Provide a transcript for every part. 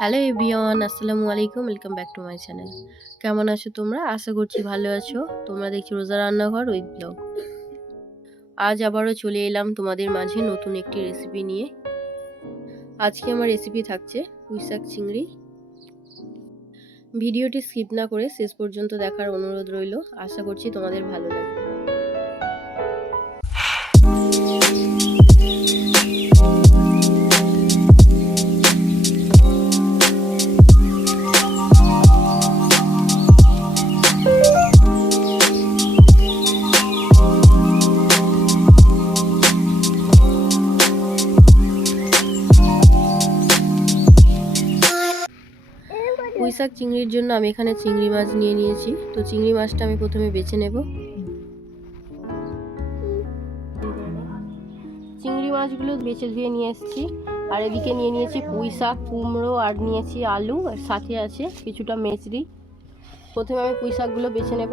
Hello everyone, আসসালামু আলাইকুম। Welcome back to my channel. কেমন আছো তোমরা? আশা করছি ভালো আছো। তোমরা দেখছি রোজা রান্নাঘর উইথ ব্লগ। আজ আবারও চলে এলাম তোমাদের মাঝে নতুন একটি রেসিপি নিয়ে। আজকে আমার রেসিপি থাকছে পুঁইশাক চিংড়ি। ভিডিওটি স্কিপ না করে শেষ পর্যন্ত দেখার অনুরোধ রইল। আশা করছি তোমাদের ভালো লাগবে। পুঁইশাক চিংড়ির জন্য আমি এখানে চিংড়ি মাছ নিয়ে নিয়েছি। তো চিংড়ি মাছটা আমি প্রথমে বেছে নেব। চিংড়ি মাছগুলো বেছে ধুয়ে নিয়ে এসেছি। আর এদিকে নিয়ে নিয়েছি পুঁইশাক, কুমড়ো, আর নিয়েছি আলু, আর সাথে আছে কিছুটা মেচড়ি। প্রথমে আমি পুঁইশাকগুলো বেছে নেব।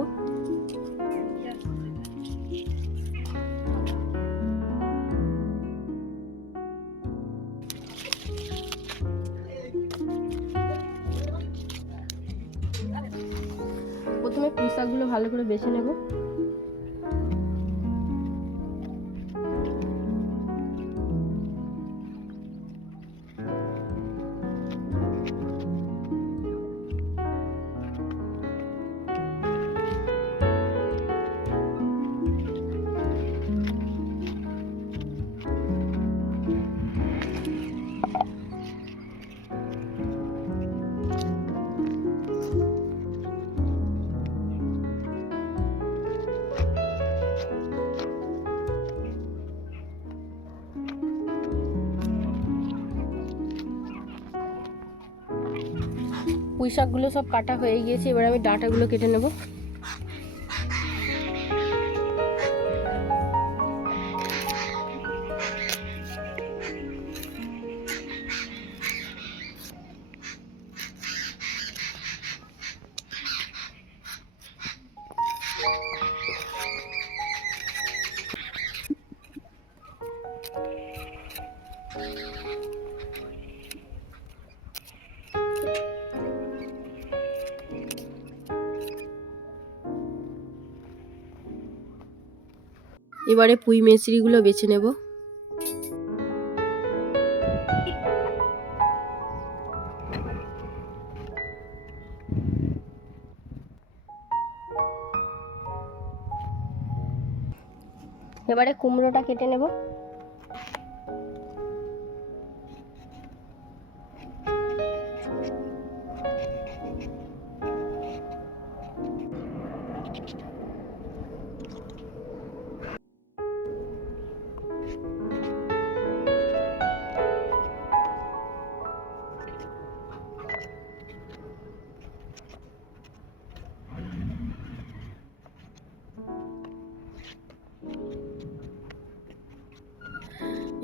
প্রথমে পুঁইশাকগুলো ভালো করে বেছে নেব। পুঁইশাকগুলো সব কাটা হয়ে গিয়েছে, এবার আমি ডাঁটাগুলো কেটে নেব। এবারে পুঁই মেচড়িগুলো বেছে নেব। এবারে কুমড়োটা কেটে নেব।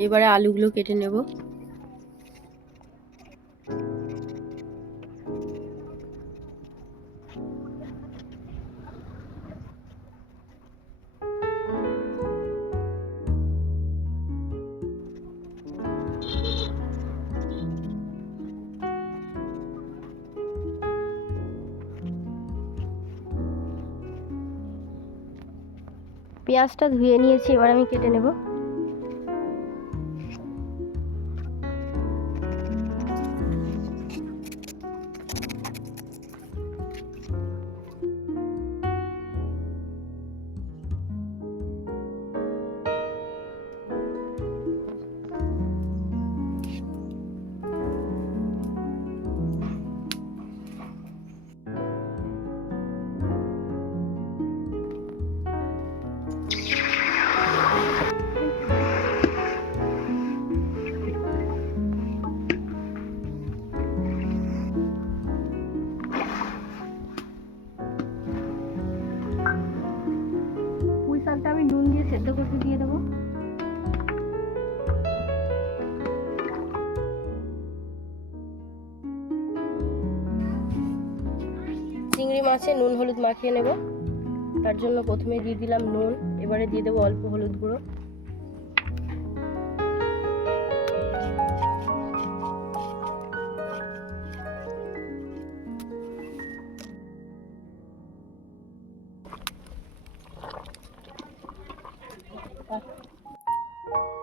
এবারে আলুগুলো কেটে নেব। পেঁয়াজটা ধুয়ে নিয়েছি, এবার আমি কেটে নেব। পুঁই শাকটা আমি নুন দিয়ে সেদ্ধ করতে দিয়ে দেবো। চিংড়ি মাছে নুন হলুদ মাখিয়ে নেব। তার জন্য প্রথমে দিয়ে দিলাম নুন, এবারে দিয়ে দেবো অল্প হলুদ গুঁড়ো।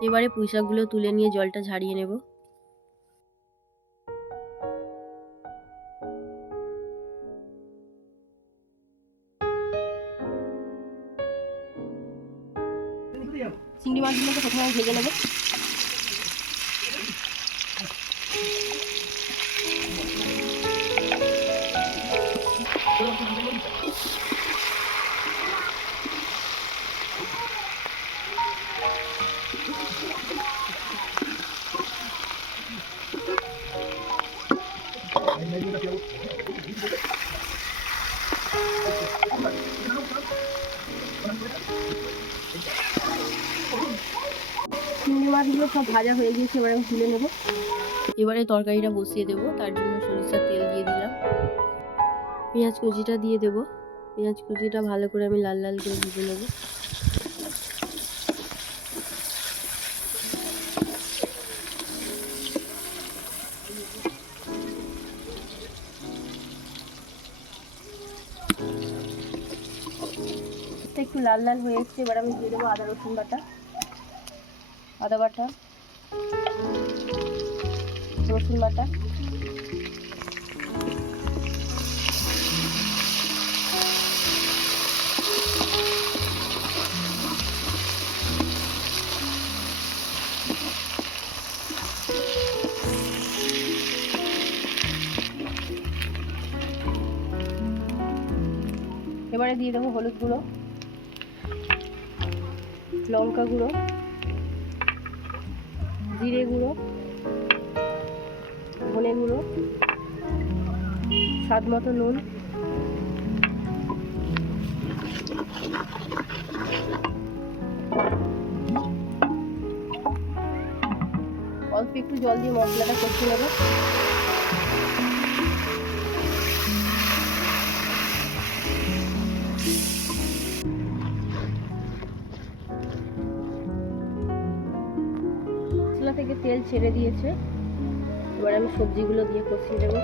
এবারে পুঁই শাকগুলো তুলে নিয়ে জলটা ঝারিয়ে নেব। চিংড়ি মাছগুলোকে প্রথমে আমি ভেজে নেব। চিংড়ি মাছগুলো সব ভাজা হয়ে গিয়েছে, এবার আমি তুলে নেব। এবারে তরকারিটা বসিয়ে দেব, তার জন্য সরিষার তেল দিয়ে দিলাম। পেঁয়াজ কুচিটা দিয়ে দেব। পেঁয়াজ কুচিটা ভালো করে আমি লাল লাল করে ভেজে নেব। একটু লাল লাল হয়ে এসছে, এবার আমি দিয়ে দেবো আদা রসুন বাটা, আদা বাটা, রসুন বাটা, এবারে দিয়ে দেবো হলুদ গুঁড়ো, লঙ্কা গুঁড়ো, জিরে গুঁড়ো, ধনে গুঁড়ো, স্বাদ মতো নুন, অল্প একটু জল দিয়ে মশলাটা কষিয়ে নেব। মশলা থেকে তেল ছেড়ে দিয়েছে, এবার আমি সবজিগুলো দিয়ে কষিয়ে দেবো।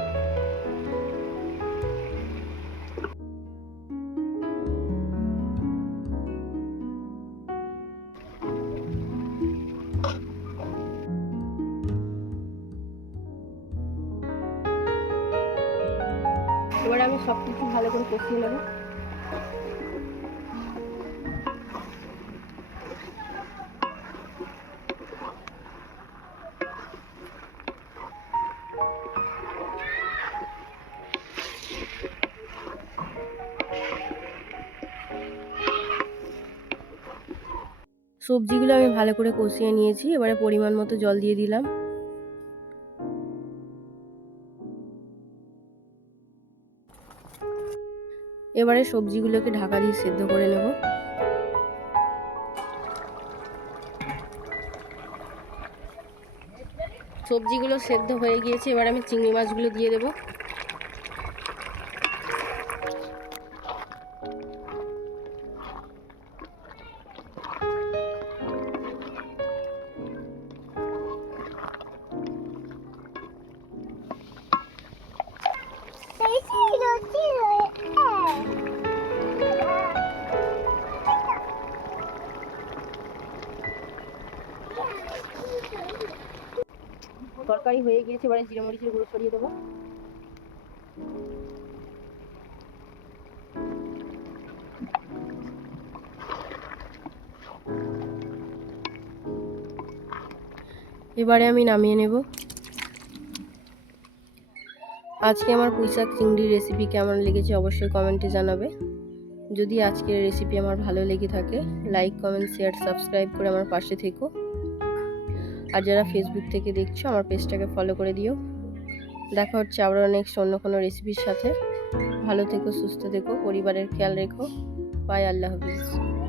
এবার আমি সব কিছু ভালো করে কষিয়ে নেব। সবজিগুলো আমি ভালো করে কষিয়ে নিয়েছি, এবারে পরিমাণ মতো জল দিয়ে দিলাম। এবারে সবজিগুলোকে ঢাকা দিয়ে সেদ্ধ করে নেব। সবজিগুলো সেদ্ধ হয়ে গিয়েছে, এবার আমি চিংড়ি মাছগুলো দিয়ে দেবো। তরকারি হয়ে গিয়েছে, এবারে জিরে মরিচের গুঁড়ো ছড়িয়ে দেবো। এবারে আমি নামিয়ে নেব। আজকে আমার পুঁই শাক চিংড়ির রেসিপি কেমন লেগেছে অবশ্যই কমেন্টে জানাবে। যদি আজকের রেসিপি আমার ভালো লেগে থাকে লাইক কমেন্ট শেয়ার সাবস্ক্রাইব করে আমার পাশে থেকো। আর যারা ফেসবুক থেকে দেখছো আমার পেজটাকে ফলো করে দিও। দেখা হচ্ছে আবার নেক্সট অন্য কোনো রেসিপির সাথে। ভালো থেকো, সুস্থ থেকো, পরিবারের খেয়াল রেখো। বাই, আল্লাহ হাফিজ।